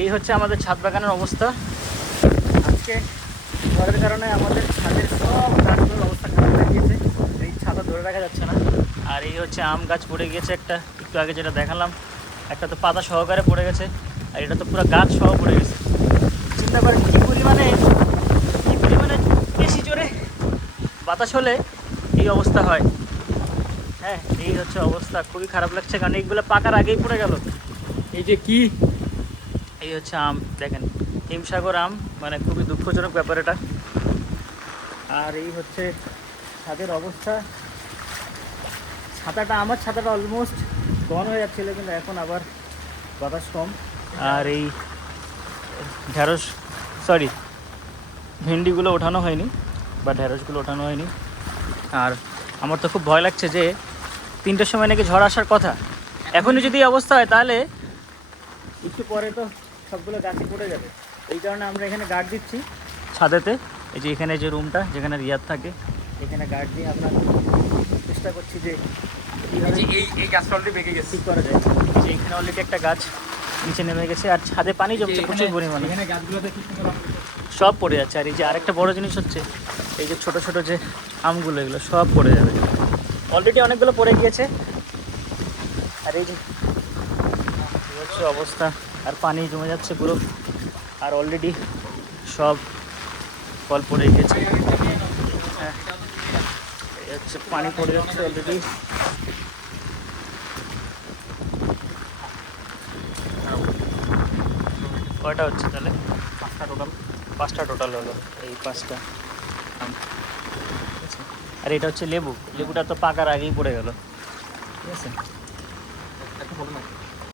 এই হচ্ছে আমাদের ছাদ বাগানের অবস্থা। আজকে ঝড়ের কারণে আমাদের ছাদের সব গাছগুলোর অবস্থা খারাপ হয়ে গিয়েছে। এই ছাতা ধরে রাখা যাচ্ছে না। আর এই হচ্ছে আম গাছ পড়ে গিয়েছে একটা। একটু আগে যেটা দেখালাম, একটা তো পাতা সহকারে পড়ে গেছে, আর এটা তো পুরো গাছ সহ পড়ে গেছে। চিন্তা করেন কী পরিমাণে কী পরিমাণে বেশি জোরে বাতাস হলে এই অবস্থা হয়। হ্যাঁ এই হচ্ছে অবস্থা। খুবই খারাপ লাগছে, কারণ এইগুলো পাকার আগেই পড়ে গেল। এই যে কি এই হচ্ছে আম, দেখেন। হিমসাগর আম মানে খুবই দুঃখজনক ব্যাপার এটা। আর এই হচ্ছে ছাদের অবস্থা। ছাতাটা, আমার ছাতাটা অলমোস্ট গন হয়ে যাচ্ছিল, কিন্তু এখন আবার বাতাস কম। আর এই ঢ্যাঁড়স সরি ভেন্ডিগুলো ওঠানো হয়নি, বা ঢ্যাঁড়সগুলো ওঠানো হয়নি। আর আমার তো খুব ভয় লাগছে যে তিনটের সময় নাকি ঝড় আসার কথা। এখনই যদি অবস্থা হয়, তাহলে একটু পরে তো সবগুলো গাছে পড়ে যাবে। এই কারণে আমরা এখানে গার্ড দিচ্ছি। ছাদেতে এই যে এখানে যে রুমটা যেখানে রিয়াদ থাকে। এখানে গার্ড দিয়ে আমরা চেষ্টা করছি যে এই যে এই এই গাছটা অলরেডি বেঁকে গেছে। ঠিক করা যায়। যে এখানে অলরেডি একটা গাছ নিচে নেমে গেছে আর ছাদে পানি জমছে প্রচুর পরিমাণে। এখানে গাছগুলোতে সব পড়ে যাচ্ছে আর এই যে আরেকটা বড় জিনিস হচ্ছে এই যে ছোট ছোট যে আমগুলো এগুলো সব পড়ে যাবে। অলরেডি অনেকগুলো পড়ে গিয়েছে। আর এই যে অবস্থা? আর পানি জমে যাচ্ছে পুরো। আর অলরেডি সব ফল পড়ে এই হচ্ছে পানি পড়ে যাচ্ছে অলরেডি কয়টা হচ্ছে তাহলে? পাঁচটা টোটাল পাঁচটা টোটাল হলো, এই পাঁচটা। আর এটা হচ্ছে লেবু। লেবুটা তো পাকার আগেই পড়ে গেল। ঠিক আছে?